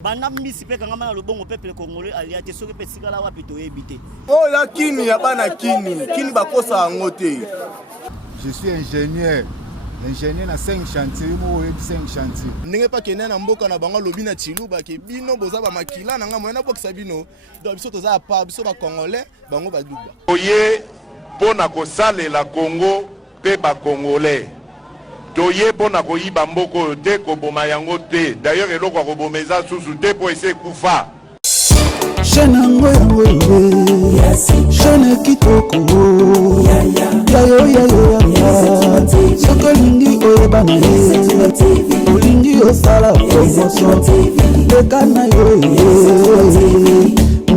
Banambisi pe kanga mana lobongo peuple congolais aliate soki pe sikala wapi to ebité. Oh la kini ya bana kini bakosa ngote. Je suis ingénieur na 5 chantiers, mo 5 chantiers. Ndenge pa kene na mboka na bango lobi na Chiluba ke bino boza ba makila na nga moyena bokisa bino. Donc biso toza pa biso ba congolais bango ba duba. Oye pona ko sale la Congo pe ba congolais. Toye pona ko yiba mboko te ko boma yango te. D'ailleurs eloko ko bomeza susu te po ese kufa. Shenango yango Shene kitoko Sokolingi oyebana Olingi osala promotion Lekana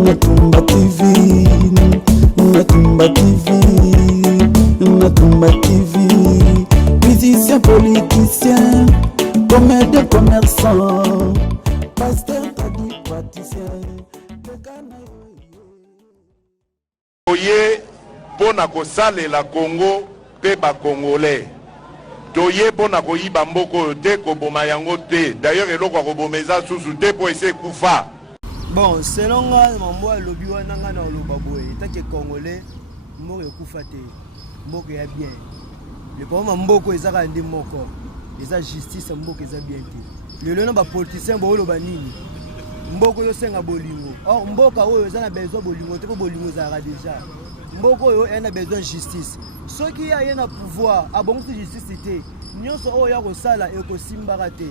Natumba TV Natumba TV Musicien, politicien Comédien, commerçant Pasteur, tadi, praticien Toye pona ko sale la Congo pe ba congolais. Toye pona ko yiba mboko te ko boma yango te. D'ailleurs eloko ko bomeza susu te po ese kufa. Bon, selon moi, mambo lobi wana nga na loba boye, take congolais mboko ekufa te. Mboko ya bien. Le problème mboko ezaka ndi moko. Eza justice mboko eza bien te. Le lona ba politicien bo loba nini? Mboko yo senga bolingo. Or mboka oyo eza na besoin bolingo te po bolingo za déjà. Mboko oyo ena besoin justice. Soki ya yena pouvoir abongi justice te. Nyonso oyo ya ko sala ekosimbaka te.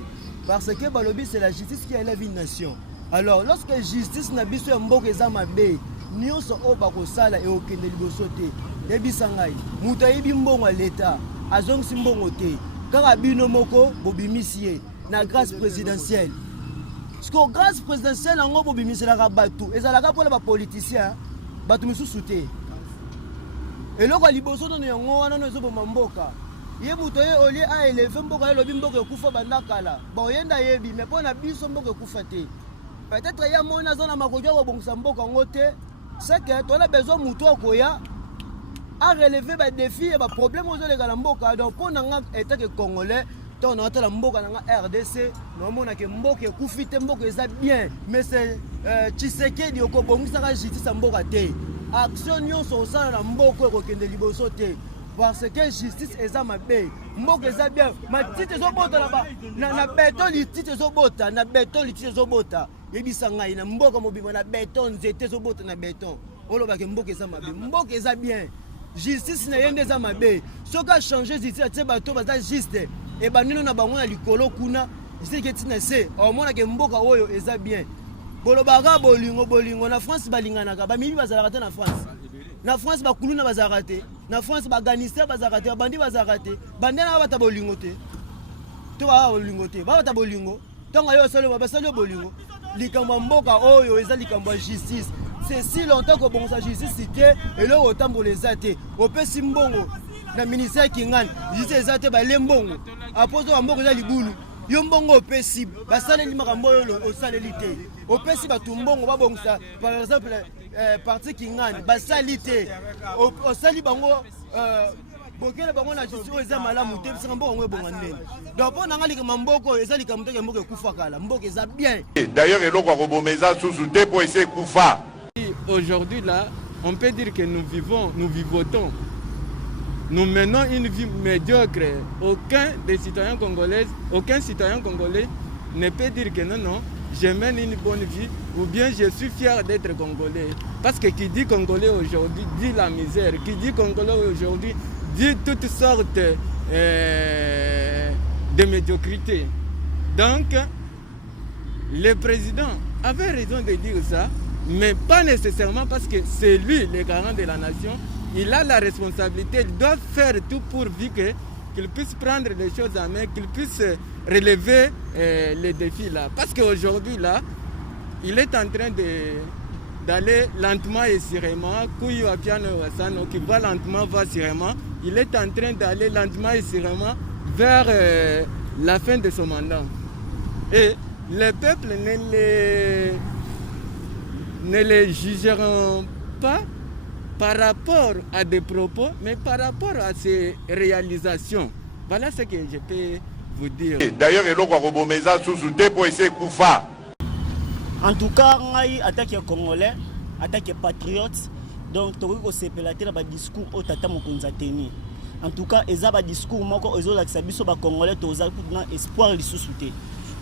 Parce que balobi c'est la justice qui élève une nation. Alors lorsque justice na biso ya mboko eza mabe, nyonso oyo ba ko sala e okende liboso te. Yebisa ngai, muto ayibi mbongo ya l'État, azongisi mbongo te. Kaka bino moko bobimisie na grâce présidentielle. Parce que grâce présidentielle en gros bimisela batou ezalaka pour les politiciens batou misusu te eloko liboso no yango wana no ezo boma mboka ye muto ye olie a élever mboka ye lobi mboka ekufa bandakala bon yenda yebi mais pona biso mboka ekufa te peut-être ya mona zona makojo ko bongisa mboka ngote c'est que to na besoin muto akoya a relever ba défis et ba problème ozo le kala mboka donc pona nga état que congolais. On a la mboka na RDC, nous avons que mboka ekufite mboka eza bien, mais c'est Tshisekedi okobongisa ka justice mboka te. Action nyonso osala na mboka ekokende liboso te. Parce que justice eza mabe, mboka eza bien, ma tite ezobota na béton li tite ezobota, na béton li tite ezobota. Yebisa ngai na mboka mobima na béton nzete ezobota na béton. Oloba ke mboka eza mabe, mboka eza bien. Justice na yende eza mabe. Soka changer justice ate bato baza juste. Et banino na bango na likolo kuna iseke tina se au mona ke mboka oyo eza bien bolobaka bolingo na France balinganaka ba mibi bazalaka te na France bakuluna bazalaka te na France ba ganister bazalaka te bandi bazalaka te bandena bata bolingo te to ba bolingo te ba bata bolingo tonga yo solo ba solo bolingo likambo mboka oyo eza likambo justice c'est si longtemps que bon sa justice cité et là autant pour les athées au pesi mbongo na ministère Kingan justice ezate ba lembongo apozo wa mbongo za libulu yo mbongo opesi basaleli makambo oyo osaleli te opesi batu mbongo babongisa par exemple parti Kingan basali te osali bango bokele bango na justice eza malamu te bisanga mbongo ebonga ndeni donc pona ngali ka mboko ezali ka muteke mboko ekufa kala mboko eza bien. D'ailleurs eloko ko bomeza susu te po ese kufa. Aujourd'hui là, on peut dire que nous vivotons. Nous menons une vie médiocre. Aucun citoyen congolais ne peut dire que non, je mène une bonne vie ou bien je suis fier d'être congolais. Parce que qui dit congolais aujourd'hui dit la misère. Qui dit congolais aujourd'hui dit toutes sortes de médiocrité. Donc, le président avait raison de dire ça, mais pas nécessairement parce que c'est lui le garant de la nation. Il a la responsabilité, il doit faire tout pour qu'il puisse prendre les choses en main, qu'il puisse relever les défis là. Parce qu'aujourd'hui là, il est en train d'aller lentement et sûrement, qui va lentement, va sûrement, il est en train d'aller lentement et sûrement vers la fin de son mandat. Et le peuple ne les jugeront pas par rapport à des propos, mais par rapport à ses réalisations. Voilà ce que je peux vous dire. D'ailleurs, eloko ko bomeza susu te po ese kufa. En tout cas, ngai attaque congolais, attaque patriote. Donc tu ko sepelater na ba discours au tata mokonza tenir. En tout cas, eza ba discours moko ezolakisa biso ba congolais tozali na espoir lisusu te.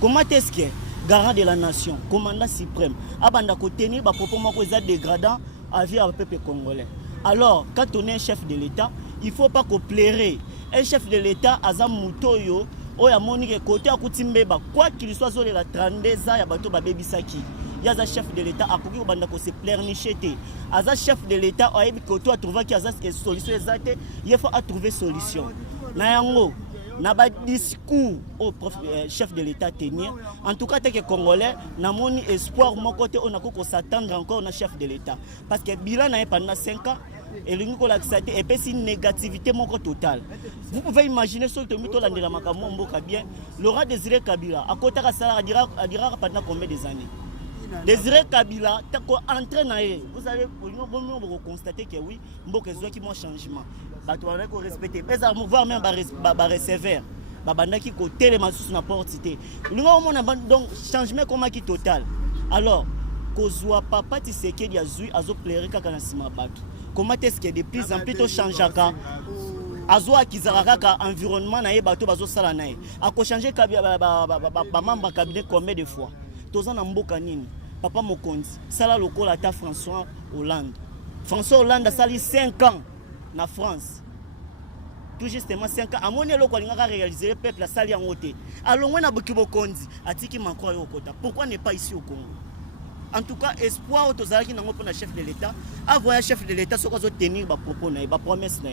Comment est-ce que garant de la nation, commandant suprême, abanda ko tenir ba propos moko eza dégradant à vie au peuple congolais. Alors, quand on est un chef de l'État, il ne faut pas qu'on plaire. Un chef de l'État, Azam Moutoyo, Oya Monique, côté à Koutimbeba, quoi qu'il soit sur la 32 ans, il y a bateau Baby Saki. Il y a un chef de l'État, à Koki Banda ko se plaire ni chete. Aza chef de l'État, a eu côté à trouver qu'il y a une solution exacte, il faut trouver solution. Nayango, na ba discours au chef de l'État tenir. En tout cas, que Congolais, na moni espoir mon côté on a ko s'attendre encore au chef de l'État parce que bilan na pendant 5 ans et l'unique laxité et puis une négativité mon totale. Vous pouvez imaginer sur le mytho la ndela makambo mboka bien Laurent Désiré Kabila à côté de ça dira pendant combien des années. Désiré Kabila tako entraîné vous avez vous constater que oui mboka zo qui mon changement. Bato ba ko respecter mais à voir même ba recevoir ba banda ki ko télé masusu na porte cité. Donc changement comment qui total. Alors kozwa papa Tshisekedi azui azo plaire kaka na sima bato. Comment est-ce que de plus en plus to changeaka azo akizaraka ka environnement na ye bato bazo sala na ye. Ako changer ba membre cabinet combien de fois. Toza na mboka nini papa Mokonzi sala lokola ta François Hollande. François Hollande a sali 5 ans na France. Tout justement 5 ans. Amoni eloko alinga réaliser le peuple a sali en côté. Alongwe na Bokibo Konzi atiki manko yo kota. Pourquoi n'est pas ici au Congo? En tout cas, espoir autozalaki nango pour le chef de l'État. Avoir un chef de l'État ce qu'on doit tenir ba propos na ba promesse na.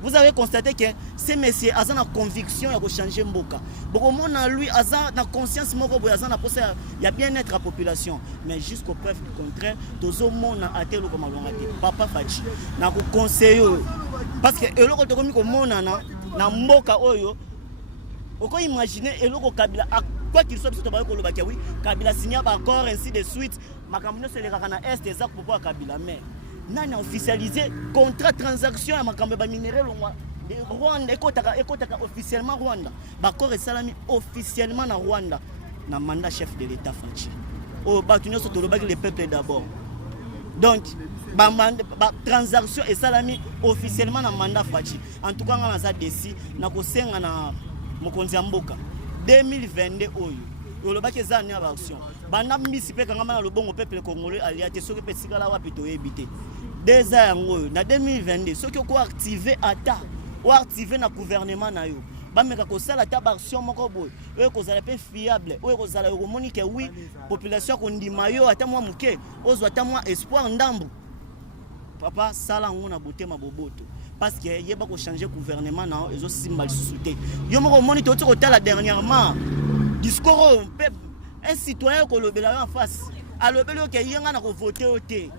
Vous avez constaté que ces messieurs a na conviction ya changer mboka. Beaucoup monde na lui a na conscience moko boya na posa ya bien-être à population, mais jusqu'au preuve du contraire, tozo mona atelo comme longate. Papa Fachi na ko conseiller parce que eloko to komi ko mona na mboka oyo. Oko imaginer eloko Kabila quoi qu'il soit biso ko lobaki oui, Kabila signé ba accord ainsi de suite. Makambo se leka na est des actes pour Kabila mais nani officialisé contrat transaction ya makambo ba minerai longwa de Rwanda ekotaka officiellement Rwanda bakor esalami officiellement na Rwanda na mandat chef de l'État Fachi o batunyo so to lobaki le peuple d'abord donc ba transaction esalami officiellement na mandat Fachi en tout cas ngana za desi na ko senga na mokonzi ya mboka 2022 oyo olobaki za ni action bana misi pe kanga na lobongo peuple congolais aliate soki pe sikala wapi to ebité des ans na 2022 soki ko activer ata ou activer na gouvernement na yo ba meka ko sala ta action moko boy e ko zala pe fiable e ko zala ko monique oui population ko ndima yo ata mwa muke ozwa ata mwa espoir ndambu papa sala ngona botema boboto parce que yeba ko changer gouvernement na ezo simbal souté yo moko moni to ko tala dernièrement discours peuple un citoyen ko lobela en face a lobelo ke yenga na ko voter oté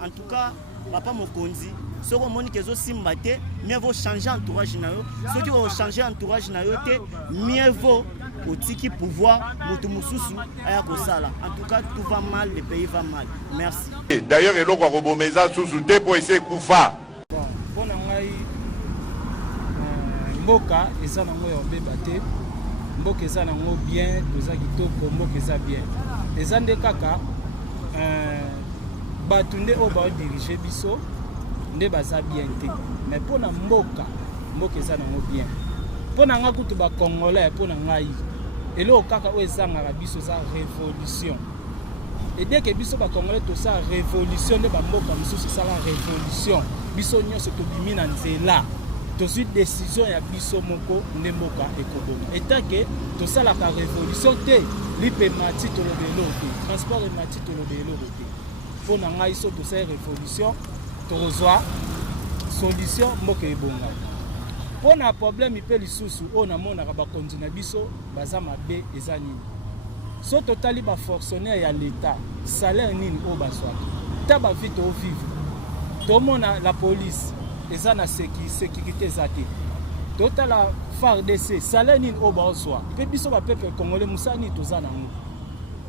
en tout cas papa Mokonzi ce ko moni ke zo simbate mieux vaut changer entourage na yo ceux qui vont changer entourage na yo té mieux vaut au tiki pouvoir moto mususu aya ko sala en tout cas tout va mal le pays va mal merci d'ailleurs eloko ko bomeza susu te pour essayer kufa bon ngai mboka eza nango ya beba te mboka eza nango bien toza kitoko mboka eza bien eza nde kaka bato nde oyo baodirige biso nde baza bien te mais mpo na mboka eza nango bien mpo na ngai kutu bacongolais mpo na ngai eloko kaka oyo ezangaka biso eza révolution edeke biso bacongolais tosala révolution nde bamboka mosusu esala révolution biso nyonso tobimi na nzela tozwi décision ya biso moko nde mboka ekoboma etake tosalaka révolution te lipe mati tolobelo te transport emati tolobelo te mpo na ngai so tosala révolution tokozwa solution mboka ebonga mpo na problème mpe lisusu oyo namonaka bakonzi na biso baza mabe eza nini so totali bafonctionnaire ya l'état salaire nini oyo bazwaka ta bavi toovivre tomona la police eza na sécurité eza te totala FARDC salaire nini oyo baozwa mpe biso bapeuple congolais mosala nini toza nango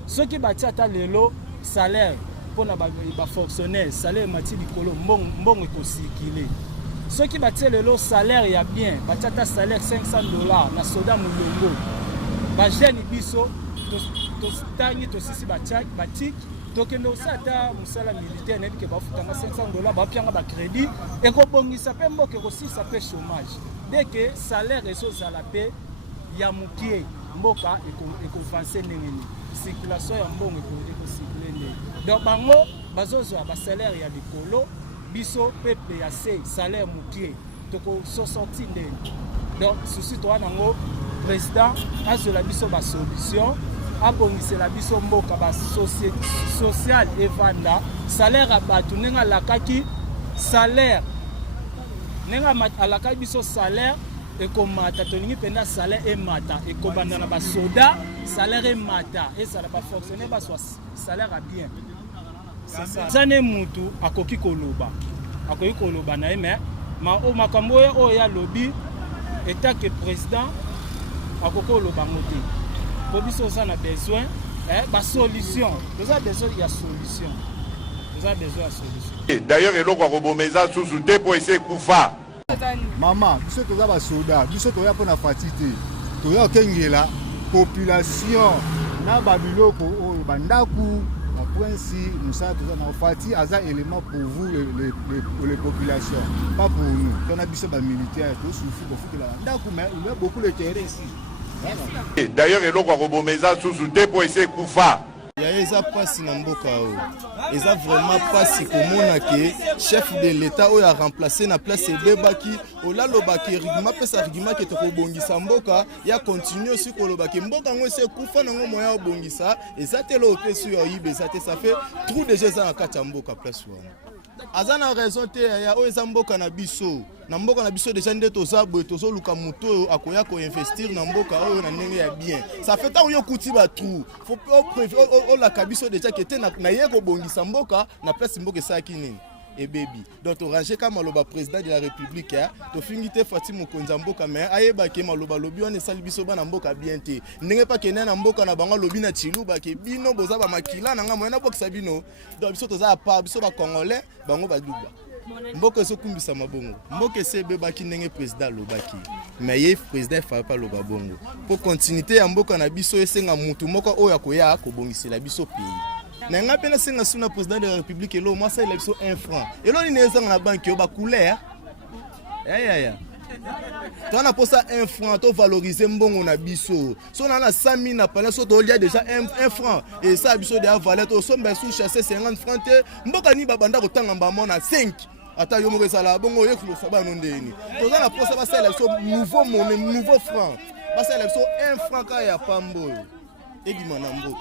soki batia ata lelo salaire mpona bafonctionnaire salaire emati likolo mbongo ekosikile soki batie lelo salaire ya bien batia ata salaire $500 na soda molongo bajeune biso tostangi tosisi batiki tokende osata mosala militaire nayebi ke bafutanga $500 bapianga bacrédit ekobongisa mpe mboka ekosisa mpe chômage deke salaire ezozala mpe ya mokie mboka ekovanse ndenge nini circulation ya mbongo ekosikule ndenge donc bango bazozwa basalaire ya likolo biso peuple ya se salaire mokie tokososorti ndenge donc susi toa nango président azola biso basolution abongisela biso mboka basociété sociale evanda salaire ya bato ndenge alakaki salaire ndenge alakaki biso salaire ekomata tolingi mpenza salaire emata ekobanda na basoda salaire emata ezala bafonctionnaire baswa salaire ya bien zane mutu akoki koloba na ye me makambo oyo ya lobi etake président akoki koloba ngo te po biso oza na besoin basolution toza besoin ya solution d'ailleurs eloko akobomeza susu te po ese kufa mama biso toza basoda biso toya mpona fati te toya kokengela population na babiloko oyo bandako baprinsi mosala toza na fati aza élément pour vous les populations pas pour nous tona biso bamilitaire tosufi kofutela bandako mais il y a beaucoup de terrain ici. D'ailleurs eloko akobomeza susu te po ese kufa eza pasi na mboka oyo eza vraiment pasi komona ke chef de l'état oyo a remplacé na place ebebaki olalobaki rigima pesa rigima ke tokobongisa mboka ya continue aussi kolobaki mboka ngo ese kufa nango moya obongisa eza te lo opesi yo yibe eza te ça fait trop déjà eza na kati ya mboka place wana aza na raison te ya oyo eza mboka na biso déjà nde toza boye tozoluka moto oyo akoya koinvestir na mboka oyo na ndenge ya bien ça fait tant oyo kuti batrou faut olaka biso déjà ke te na ye kobongisa mboka na place mboka esalaki nini ebebi donc torange ka maloba président de la république tofingi te Fatim Mokonza mboka mais ayebaki maloba lobi wana esali biso bana mboka bien te ndenge pa kene na mboka na bango lobi na Chiluba ke bino boza ba makila na nga moyena bokisa bino donc biso toza pa biso ba congolais bango baduba mboka ezokumbisa mabongo mboka esebebaki ndenge président lobaki mais ye président fa pa loba bongo pour continuité ya mboka na biso esenga mutu moko oyo akoya kobongisela biso pays na nga pena senga suna président de la république elo mwasa ila biso 1 franc elo ni neza na banki yo ba couleur ya tona posa 1 franc to valoriser mbongo na biso so na 100 000 na pala so to lia déjà 1 franc et ça biso de valeur to somba sous chasser 50 francs te mboka ni babanda kotanga mbamo na 5 ata yo moko sala bongo ye kulo sabano ndeni toza na posa basala biso nouveau monnaie nouveau franc basala biso 1 franc ka ya pambo edima na mboka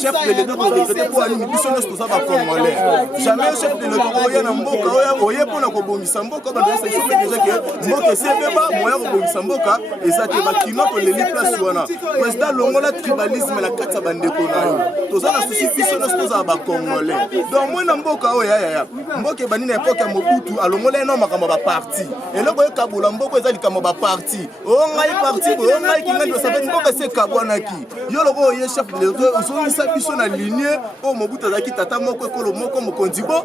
chef de l'état pour recruter pour aller biso nos toza ba congolais jamais chef de l'état oya na mboka oya pona ko bongisa mboka ba ndesa biso déjà que mboka sebeba moya ko bongisa mboka ezate ba kinoto le li place wana président longola tribalisme la kata bandeko na yo toza na souci biso nos toza ba congolais donc moi na mboka oya mboka bani na époque ya Mobutu alongola no makambo ba parti eloko e kabula mboka ezali kama ba parti o ngai parti o ngai kinga ndo sabe mboka se kabwana ki yo loko ye chef de l'état osongisa biso na lignée o Mobutu azaki tata moko ekolo moko mokonzi bo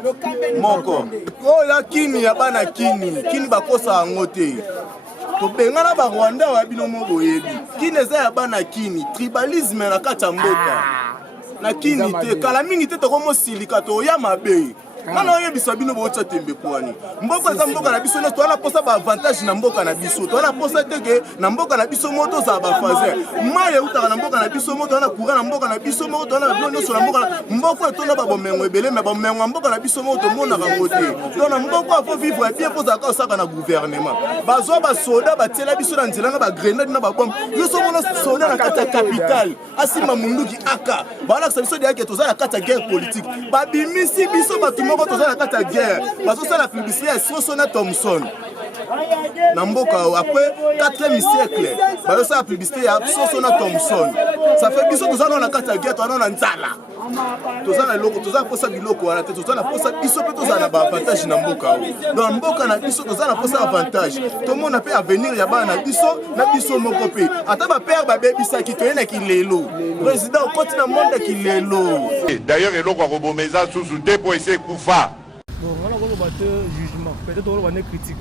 moko o ya kini ya bana kini bakosa yango te tobenga na ba Rwanda wa bino moko yebi kini eza ya bana kini tribalisme na kati ya mboka na kini te kala mingi te tokomo silika to ya mabe Nana oyebisa bino bocha tembe kwani mboka za mboka na biso to ala posa ba avantage na mboka na biso to ala posa teke na mboka na biso moto za ba fazer maye utaka na mboka na biso moto na courant na mboka na biso moto na bino so na mboka to na ba bomengo ebele me ba bomengo mboka na biso moto mona ka ngote to na mboka faut vivre bien pour ça saka na gouvernement bazo ba soda ba tela biso na nzela na ba grenade na ba bombe yo so mona soda na kata capitale asima munduki aka bala biso de yake to za na kata guerre politique ba bimisi biso ba moko toza na kata guerre bazosala publicité ya Sosona Thompson na mboka après 4e siècle bazosala publicité ya Sosona Thompson ça fait biso toza na kata guerre toza na nzala toza na loko toza posa biloko wana te toza na posa biso pe toza na ba avantage na mboka donc mboka na biso toza na posa avantage to mona pe avenir ya bana na biso moko pe ata ba père ba bebisa ki toyena ki lelo président okoti na monde ki lelo d'ailleurs eloko akobomeza susu te po ese kufa bon on a le jugement peut-être on va critique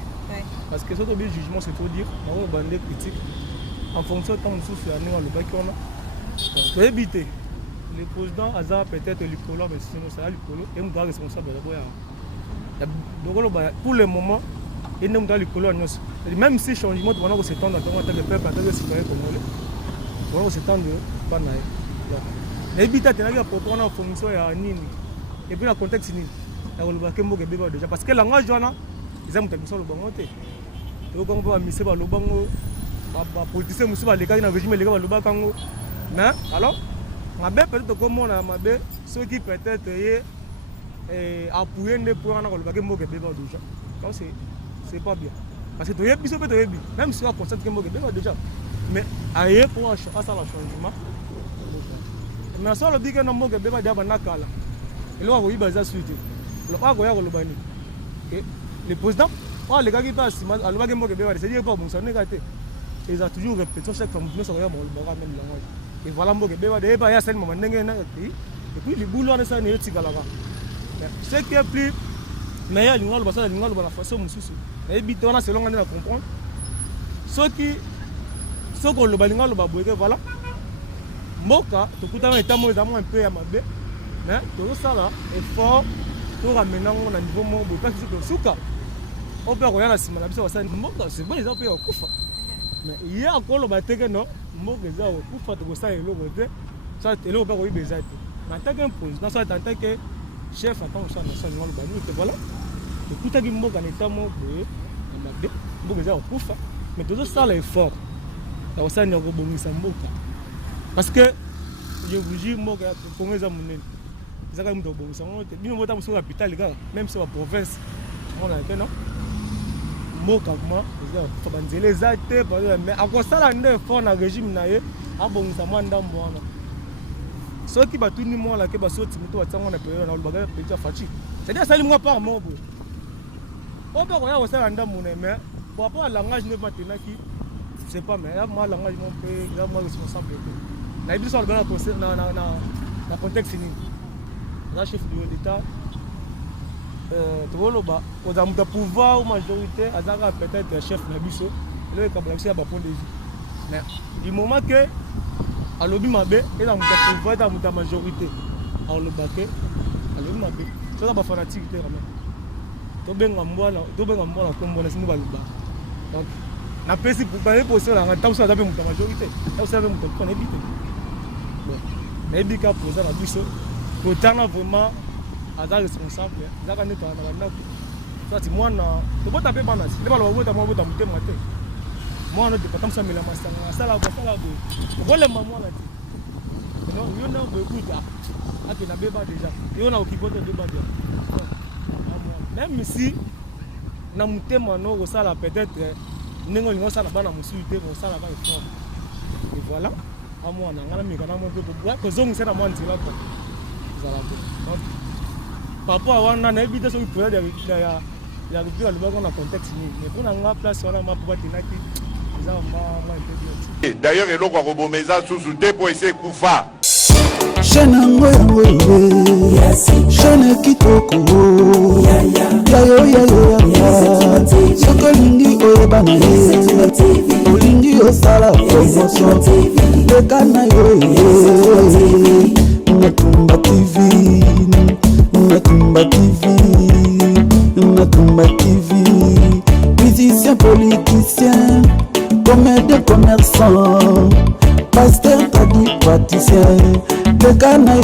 parce que ça doit bien jugement c'est trop dire on va critique en fonction de temps sous sur année le bac on a pour éviter le président aza peut-être likolo mais c'est ça likolo et nous responsable donc pour le moment il nous doit likolo même si changement on va s'étendre dans le peuple en tant que citoyen congolais on va s'étendre pas naï et bita tenaka propos en fonction ya nini et puis le contexte nini ya koloba ke mboka beba déjà parce que langage wana ils aiment le bango te donc on va miser ba lobango ba politicien musu ba leka na régime leka ba loba kango mais alors mabe peut-être comme on a mabe ceux qui peut-être appuyer ne pour na koloba ke mboka beba déjà donc c'est pas bien parce que tu yebi so peut yebi même si on constate que mboka beba déjà mais aye pour ça la changement mais ça le dit que non mboka beba déjà banakala et là on y basa suite le pas ko ya koloba ni et le président oh les gars qui passent alors pas que mboka beba c'est dire pas bon ça négatif ils ont toujours répété chaque fois nous sommes même langage et voilà mboka beba de pas ya sel moment ndenge na et puis les boulot na ça ne tikala ka c'est que plus meilleur l'ingalo basa l'ingalo ba la façon mususu et bito na selon on a comprendre ceux qu'on le balingalo ba boye voilà mboka to kutana etamo ezamo un peu ya mabe mais to ça là effort pour ramener on a niveau mo boye parce que suka on peut regarder la sima la biso ça mboka c'est bon ils ont payé au kufa mais il y a encore le bateke non mboka za au kufa to ça elo bote ça elo ba ko ibeza te en tant que président ça en tant que chef attend ça na ça ngalo ba ni que voilà to kutaki mboka netamo boye mabe mboka za au kufa mais to ça l'effort ça ça ni ko bongisa mboka parce que je vous dis mboka pour les amonene zaka mto bongisa ngote bino bota muso capital ga même si la province on a que non mboka comment ça banzele zate mais ako sala nde fort na régime na ye abongisa mwandambo wana ceux qui batuni moi la ke basoti mito batsango na période na lubaga petit fachi c'est-à-dire ça lui par mon boy on peut rien ça ndambo mais pour rapport à langage ne maintenant qui c'est pas mais là moi langage mon peu là moi responsable la biso sur le na contexte ni la chef de l'état toloba aux amis de pouvoir ou majorité azaka peut-être chef na biso le kabla ba point de vue mais du moment que à lobby mabe et la pouvoir dans la majorité en le baquet à lobby mabe ça ba fanatique te vraiment to benga mbona kombo na sinu ba luba donc na pesi pour parler pour ça la tant ça avec la majorité ça ça avec mon connaît vite mais bika pour ça la biso pour tana vraiment aza responsable zaka neto na banda ça ti moi na to bota pe bana le balo bota mo bota mutema te moi na te patam sa mela masanga sala bo le maman na ti non yo na bo kuta ati na beba déjà yo na okibote beba déjà même si na mutema no ko sala peut-être ningo lingo sala bana musu te ko sala ba effort et voilà à moi na ngala mikana mo ko zongi sera mo ntila ko zala ko par rapport à wana na éviter so pour ya rupture le bagon na contexte ni mais pour na place wana ma pour tenaki za ma un peu bien d'ailleurs eloko ko bomeza susu te pour essayer kufa Shenango yango Shene kitoko ya Soko lingi oyebana Olingi osala promotion Dekana Natumba TV Natumba TV Musicien, politicien Comédien, commerçant Pasteur, tadi, praticien Dekana